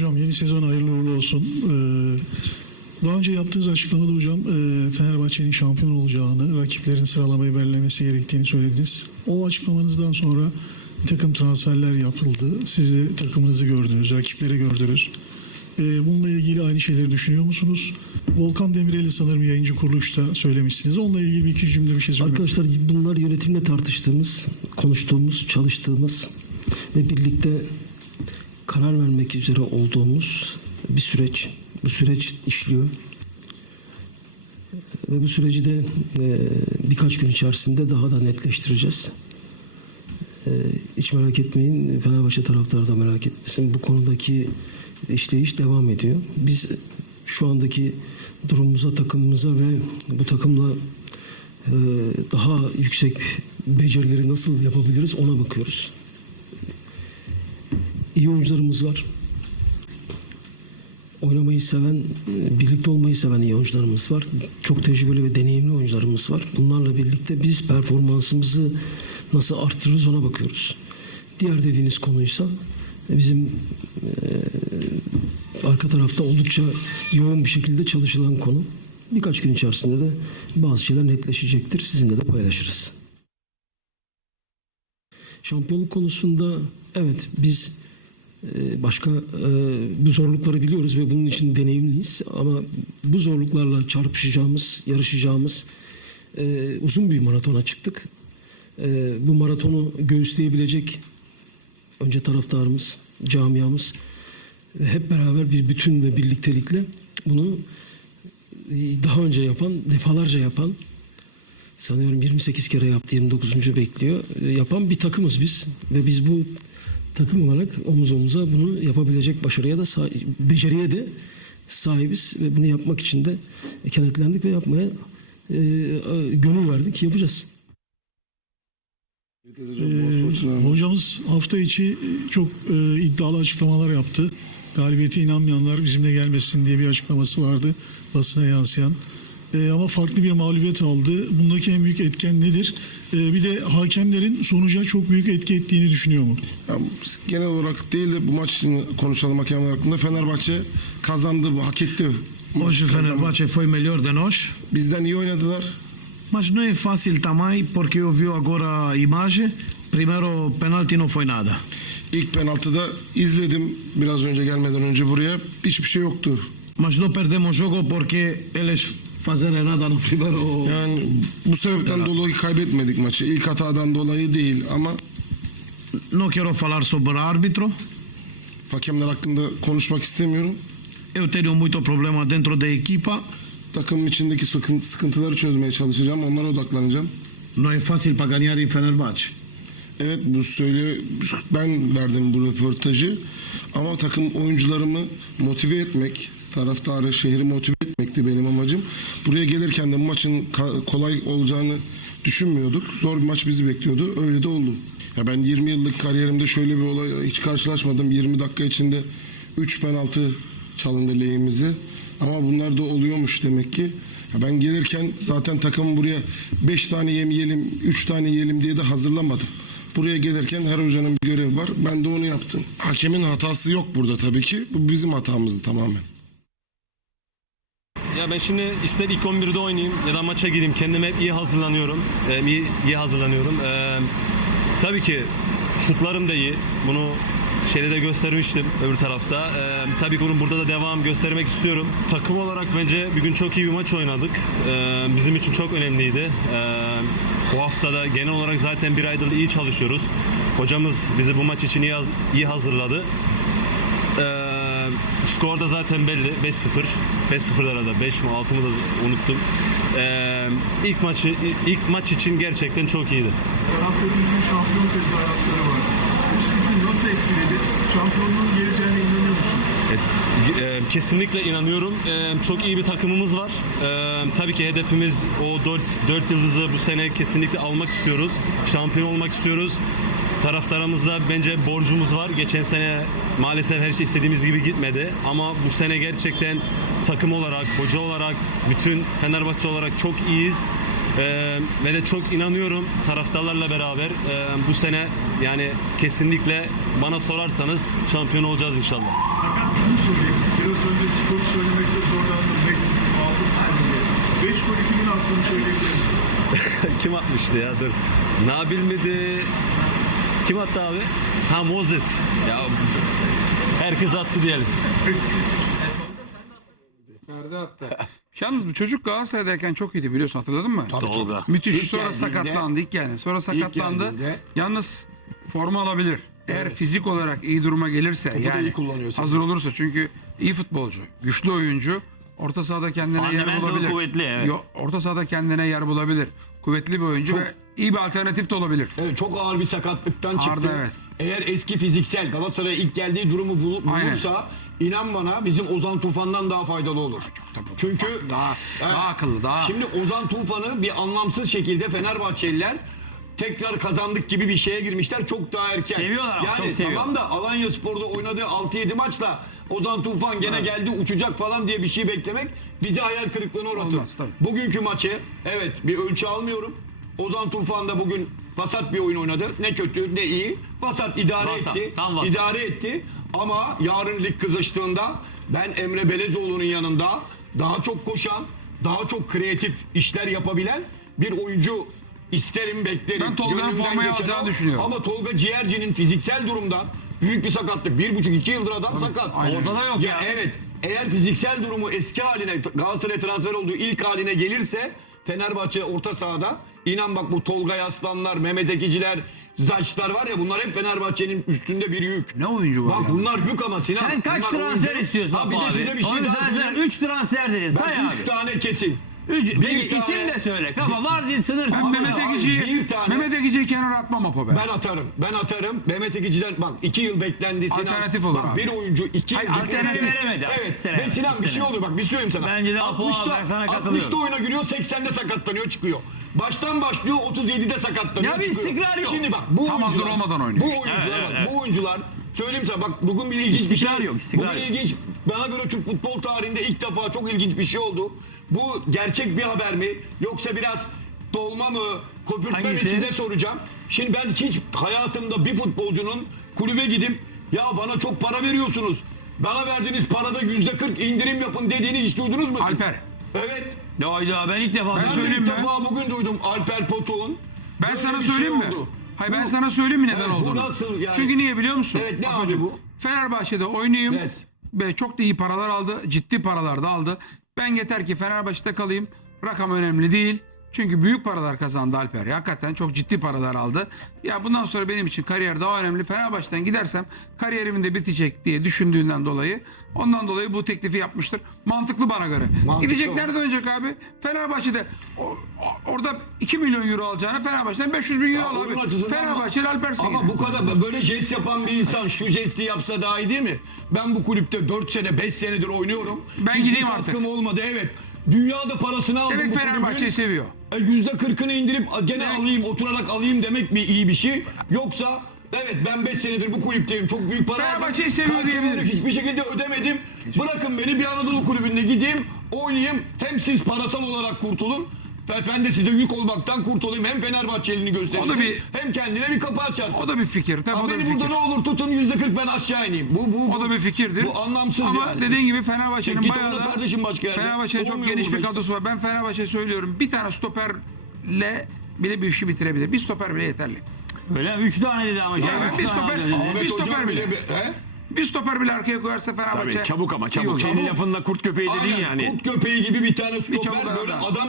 Hocam yeni sezon hayırlı uğurlu olsun. Ee, daha önce yaptığınız açıklamada hocam e, Fenerbahçe'nin şampiyon olacağını, rakiplerin sıralamayı belirlemesi gerektiğini söylediniz. O açıklamanızdan sonra bir takım transferler yapıldı. Siz de takımınızı gördünüz, rakipleri gördünüz. Ee, bununla ilgili aynı şeyleri düşünüyor musunuz? Volkan Demirel'i sanırım yayıncı kuruluşta söylemişsiniz. Onunla ilgili bir iki cümle bir şey söylemek Arkadaşlar bunlar yönetimle tartıştığımız, konuştuğumuz, çalıştığımız ve birlikte karar vermek üzere olduğumuz bir süreç. Bu süreç işliyor. Ve bu süreci de e, birkaç gün içerisinde daha da netleştireceğiz. E, hiç merak etmeyin. Fenerbahçe taraftarı da merak etmesin. Bu konudaki işleyiş devam ediyor. Biz şu andaki durumumuza, takımımıza ve bu takımla e, daha yüksek becerileri nasıl yapabiliriz ona bakıyoruz. İyi oyuncularımız var. Oynamayı seven, e, birlikte olmayı seven iyi oyuncularımız var. Çok tecrübeli ve deneyimli oyuncularımız var. Bunlarla birlikte biz performansımızı nasıl arttırırız ona bakıyoruz. Diğer dediğiniz konuysa e, bizim e, arka tarafta oldukça yoğun bir şekilde çalışılan konu. Birkaç gün içerisinde de bazı şeyler netleşecektir. Sizinle de paylaşırız. Şampiyonluk konusunda evet biz başka e, bu zorlukları biliyoruz ve bunun için deneyimliyiz. Ama bu zorluklarla çarpışacağımız, yarışacağımız e, uzun bir maratona çıktık. E, bu maratonu göğüsleyebilecek önce taraftarımız, camiamız ve hep beraber bir bütün ve birliktelikle bunu daha önce yapan, defalarca yapan sanıyorum 28 kere yaptı, 29. bekliyor. Yapan bir takımız biz ve biz bu takım olarak omuz omuza bunu yapabilecek başarıya da beceriye de sahibiz ve bunu yapmak için de kenetlendik ve yapmaya e, gönül verdik, yapacağız. Ee, hocamız hafta içi çok e, iddialı açıklamalar yaptı. Galibiyete inanmayanlar bizimle gelmesin diye bir açıklaması vardı basına yansıyan. Ee, ama farklı bir mağlubiyet aldı. Bundaki en büyük etken nedir? Ee, bir de hakemlerin sonuca çok büyük etki ettiğini düşünüyor mu? Ya, genel olarak değil de bu maç için konuşalım hakemler hakkında. Fenerbahçe kazandı, bu hak etti. Hoje o. Fenerbahçe foi melhor de nós, Bizden iyi oynadılar. mas não é fácil também porque eu vi agora a imagem. Primeiro penalti não foi nada. İlk penaltıda izledim biraz önce gelmeden önce buraya. Hiçbir şey yoktu. Mas não perdemos jogo porque eles fazerem nada no primeiro. Yani bu sebepten dolayı kaybetmedik maçı. İlk hatadan dolayı değil ama Não quero falar sobre árbitro. hakemler hakkında konuşmak istemiyorum. Eu tenho muito problema dentro da equipa. Takımın içindeki sıkıntı- sıkıntıları çözmeye çalışacağım. Onlara odaklanacağım. Não é fácil para ganhar em Fenerbahçe. Evet bu söyle ben verdim bu röportajı ama takım oyuncularımı motive etmek, taraftarı, şehri motive etmekti benim amacım. Buraya gelirken de maçın kolay olacağını düşünmüyorduk. Zor bir maç bizi bekliyordu. Öyle de oldu. Ya ben 20 yıllık kariyerimde şöyle bir olay hiç karşılaşmadım. 20 dakika içinde 3 penaltı çalındı lehimize. Ama bunlar da oluyormuş demek ki. Ya ben gelirken zaten takımı buraya 5 tane yemeyelim, 3 tane yiyelim diye de hazırlamadım. Buraya gelirken her hocanın bir görevi var. Ben de onu yaptım. Hakemin hatası yok burada tabii ki. Bu bizim hatamızdı tamamen. Ya ben şimdi ister ilk 11'de oynayayım ya da maça gideyim. Kendime hep iyi hazırlanıyorum. Ee, iyi, iyi hazırlanıyorum. Ee, tabii ki şutlarım da iyi. Bunu şeyde de göstermiştim öbür tarafta. Ee, tabii ki bunun burada da devam göstermek istiyorum. Takım olarak bence bugün çok iyi bir maç oynadık. Ee, bizim için çok önemliydi. Ee, bu hafta da genel olarak zaten bir aydır iyi çalışıyoruz. Hocamız bizi bu maç için iyi, iyi hazırladı. Ee, skor da zaten belli 5-0. 5-0'lara da 5 mi 6 mı da unuttum. Ee, ilk maçı ilk maç için gerçekten çok iyiydi. Bir şampiyon tezahüratları var. Bu sizi nasıl etkiledi? Şampiyonluğun geleceğine inanıyor musun? E, e, kesinlikle inanıyorum. E, çok iyi bir takımımız var. E, tabii ki hedefimiz o 4 4 yıldızı bu sene kesinlikle almak istiyoruz. Şampiyon olmak istiyoruz. Taraftarımızda bence borcumuz var. Geçen sene Maalesef her şey istediğimiz gibi gitmedi ama bu sene gerçekten takım olarak, hoca olarak, bütün Fenerbahçe olarak çok iyiyiz. Ee, ve de çok inanıyorum taraftarlarla beraber e, bu sene yani kesinlikle bana sorarsanız şampiyon olacağız inşallah. Fakat bunu söyleyeyim. Biraz önce skoru söylemekte zorlandım. Messi 6 saniyede. 5 gol 2 attığını söyleyebilirim. Kim atmıştı ya dur. Nabil miydi? Kim attı abi? Ha Moses. Ya herkes attı diyelim. Ferdi attı. Yalnız bu çocuk Galatasaray'dayken çok iyiydi biliyorsun hatırladın mı? Tolga. Müthiş. İlk sonra geldiğinde- sakatlandı ilk yani. Sonra sakatlandı. geldiğinde- Yalnız forma alabilir. Eğer fizik olarak iyi duruma gelirse da yani iyi kullanıyorsa. hazır olursa çünkü iyi futbolcu, güçlü oyuncu, orta sahada kendine yer Fundamental bulabilir. kuvvetli, evet. Yo- orta sahada kendine yer bulabilir. Kuvvetli bir oyuncu ve iyi bir alternatif de olabilir. Evet çok ağır bir sakatlıktan çıktı. Arda, evet. Eğer eski fiziksel Galatasaray'a ilk geldiği durumu bul- Aynen. bulursa inan bana bizim Ozan Tufan'dan daha faydalı olur. Çünkü Daha daha akıllı, daha Şimdi Ozan Tufan'ı bir anlamsız şekilde Fenerbahçeliler tekrar kazandık gibi bir şeye girmişler çok daha erken. Seviyorlar yani çok seviyor. tamam da Alanya Spor'da oynadığı 6-7 maçla Ozan Tufan gene geldi uçacak falan diye bir şey beklemek bizi hayal kırıklığına uğratır. Olmaz, tabii. Bugünkü maçı evet bir ölçü almıyorum. Ozan Tufan da bugün vasat bir oyun oynadı. Ne kötü ne iyi. Vasat idare Vasat, etti. tam vasat. İdare etti. Ama yarın lig kızıştığında ben Emre Belezoğlu'nun yanında daha çok koşan, daha çok kreatif işler yapabilen bir oyuncu isterim beklerim. Ben Tolga'nın formayı alacağını düşünüyorum. Ama Tolga Ciğerci'nin fiziksel durumdan büyük bir sakatlık. Bir buçuk iki yıldır adam sakat. aynen. Ortada yok ya. Evet. Eğer fiziksel durumu eski haline Galatasaray transfer olduğu ilk haline gelirse Fenerbahçe orta sahada inan bak bu Tolga Aslanlar, Mehmet Ekiciler, Zaçlar var ya bunlar hep Fenerbahçe'nin üstünde bir yük. Ne oyuncu var Bak ya? bunlar yük ama Sinan. Sen kaç bunlar transfer oyuncu. istiyorsun Ha, bir bu de abi? size bir şey Onu daha sen, sen söyleyeyim. 3 transfer dedin. Say Ben abi. 3 tane kesin. Üç, Bir peki tane- isim de söyle. Ama var değil sınırsız. Ben Mehmet abi, Ekici'yi bir tane- Mehmet Ekici'yi kenara atmam Apo be. Ben atarım. Ben atarım. Mehmet Ekici'den bak 2 yıl beklendi Sinan. Alternatif olur bak, abi. Bir oyuncu 2 yıl Hayır, beklendi. alternatif veremedi. Evet. İstemedi, Ve Sinan bir şey olur bak bir söyleyeyim sana. Bence de Apo abi, 60'ta ben sana 60'ta katılıyorum. oyuna giriyor 80'de sakatlanıyor çıkıyor. Baştan başlıyor 37'de sakatlanıyor Ya bir çıkıyor. istikrar yok. Şimdi bak bu Tam hazır oyuncular, olmadan oynuyor. Bu oyuncular Evet, bak evet, bu oyuncular söyleyeyim sana bak bugün bir ilginç bir şey. yok, istikrar bugün yok. ilginç bana göre Türk futbol tarihinde ilk defa çok ilginç bir şey oldu. Bu gerçek bir haber mi yoksa biraz dolma mı köpürtme mi Hangisi? size soracağım. Şimdi ben hiç hayatımda bir futbolcunun kulübe gidip ya bana çok para veriyorsunuz. Bana verdiğiniz parada yüzde 40 indirim yapın dediğini hiç duydunuz mu siz? Alper. Evet. Hayda ben ilk defa Ben Ben söyleyeyim ilk mi? defa bugün duydum Alper Potuk'un. Ben böyle sana bir şey söyleyeyim mi? oldu. Hayır ben Bu- sana söyleyeyim mi neden Evet, bu olduğunu? nasıl yani? Çünkü niye biliyor musun? Evet, ne abi bu? Fenerbahçe'de oynayayım Yes. ve çok da iyi paralar aldı. Ciddi paralar da aldı. Ben yeter ki Fenerbahçe'de kalayım. Rakam önemli değil. Çünkü büyük paralar kazandı Alper. Hakikaten çok ciddi paralar aldı. Ya bundan sonra benim için kariyer daha önemli. Fenerbahçe'den gidersem kariyerimin de bitecek diye düşündüğünden dolayı ondan dolayı bu teklifi yapmıştır. Mantıklı bana göre. Mantıklı Gidecek nerede oynayacak abi? Fenerbahçe'de o- o- orada 2 milyon euro alacağına Fenerbahçe'den 500 bin euro al abi. Fenerbahçeli Alper'sin. Ama bu kadar böyle jest yapan bir insan şu jesti yapsa daha iyi değil mi? Ben bu kulüpte 4 sene 5 senedir oynuyorum. Ben Hiçbir gideyim artık. olmadı evet. Dünyada parasını aldım Demek Fenerbahçe'yi seviyor. E, Yüzde kırkını indirip gene alayım oturarak alayım demek bir iyi bir şey. Yoksa evet ben 5 senedir bu kulüpteyim çok büyük para. Fenerbahçe'yi seviyor diyebiliriz. Hiçbir şekilde ödemedim. Bırakın beni bir Anadolu kulübünde gideyim oynayayım. Hem siz parasal olarak kurtulun. Ben de size yük olmaktan kurtulayım. Hem Fenerbahçeliğini gösterirsin. O da bir- hem kendine bir kapı açarsın. O da bir fikir. Tabii Ha, o da bir beni burada fikir. ne olur tutun yüzde 40 ben aşağı ineyim. Bu, bu, O da bir fikirdir. Bu anlamsız Ama yani. dediğin gibi Fenerbahçe'nin bayağı da kardeşim başka yerde. Fenerbahçe'nin çok geniş bu bir kadrosu var. Ben Fenerbahçe'ye söylüyorum. Bir tane stoperle bile bir işi bitirebilir. Bir stoper bile yeterli. Öyle mi? 3 tane dedi ama. Şey, üç bir stoper- dedi. Bir stoper bile. bile he? Bir stoper bile arkaya koyarsa Fenerbahçe Tabii çabuk ama çabuk. Senin lafınla kurt köpeği dedin Aynen, yani. Kurt köpeği gibi bir tane stoper çabuk böyle adam. adam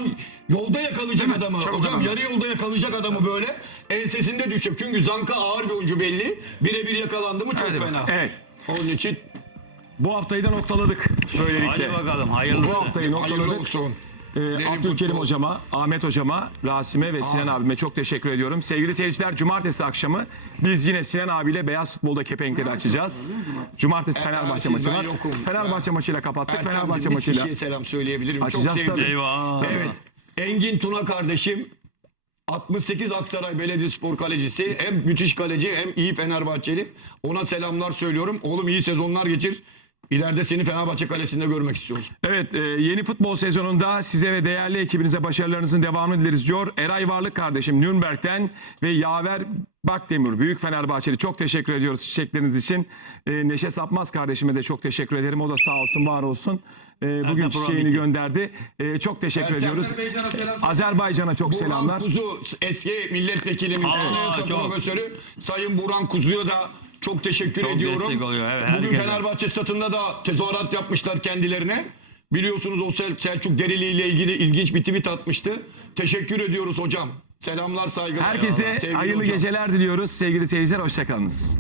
yolda yakalayacak Değil adamı. Çabuk Hocam adam. yarı yolda yakalayacak adamı böyle ensesinde düşecek. Çünkü Zanka ağır bir oyuncu belli. Birebir yakalandı mı çok Hadi fena. Evet. Onun için Bu haftayı da noktaladık böylelikle. Hadi bakalım hayırlısı. Bu haftayı hayırlı noktaladık. olsun. Ee, Abdülkerim futbol. hocama, Ahmet hocama, Rasim'e ve Sinan abime çok teşekkür ediyorum. Sevgili seyirciler cumartesi akşamı biz yine Sinan abiyle Beyaz Futbol'da kepenkleri açacağız. Cumartesi Fenerbahçe siz, maçı ben var. yokum. Fenerbahçe maçıyla kapattık. Ertem'cim, Fenerbahçe biz maçıyla kişiye selam söyleyebilirim. açacağız çok tabii. sevdim. Eyvah. Evet. Engin Tuna kardeşim 68 Aksaray Belediyespor kalecisi. Hem müthiş kaleci hem iyi Fenerbahçeli. Ona selamlar söylüyorum. Oğlum iyi sezonlar geçir. İleride seni Fenerbahçe kalesinde görmek istiyoruz. Evet e, yeni futbol sezonunda size ve değerli ekibinize başarılarınızın devamını dileriz diyor. Eray Varlık kardeşim Nürnberg'den ve Yaver Bakdemir Büyük Fenerbahçeli çok teşekkür ediyoruz çiçekleriniz için. E, Neşe Sapmaz kardeşime de çok teşekkür ederim. O da sağ olsun var olsun. E, bugün çiçeğini gönderdi. E, çok teşekkür Ertem ediyoruz. Azerbaycan'a selam. Azerbaycan'a çok Burhan selamlar. Kuzu eski milletvekilimiz, Aa, anayasa çok. profesörü Sayın Burhan Kuzu'ya da çok teşekkür Çok ediyorum. destek oluyor, evet, Bugün herkese. Fenerbahçe statında da tezahürat yapmışlar kendilerine. Biliyorsunuz o Sel- Selçuk Dereli ile ilgili ilginç bir tweet atmıştı. Teşekkür ediyoruz hocam. Selamlar saygılar. Herkese Sevgili hayırlı hocam. geceler diliyoruz. Sevgili seyirciler hoşçakalınız.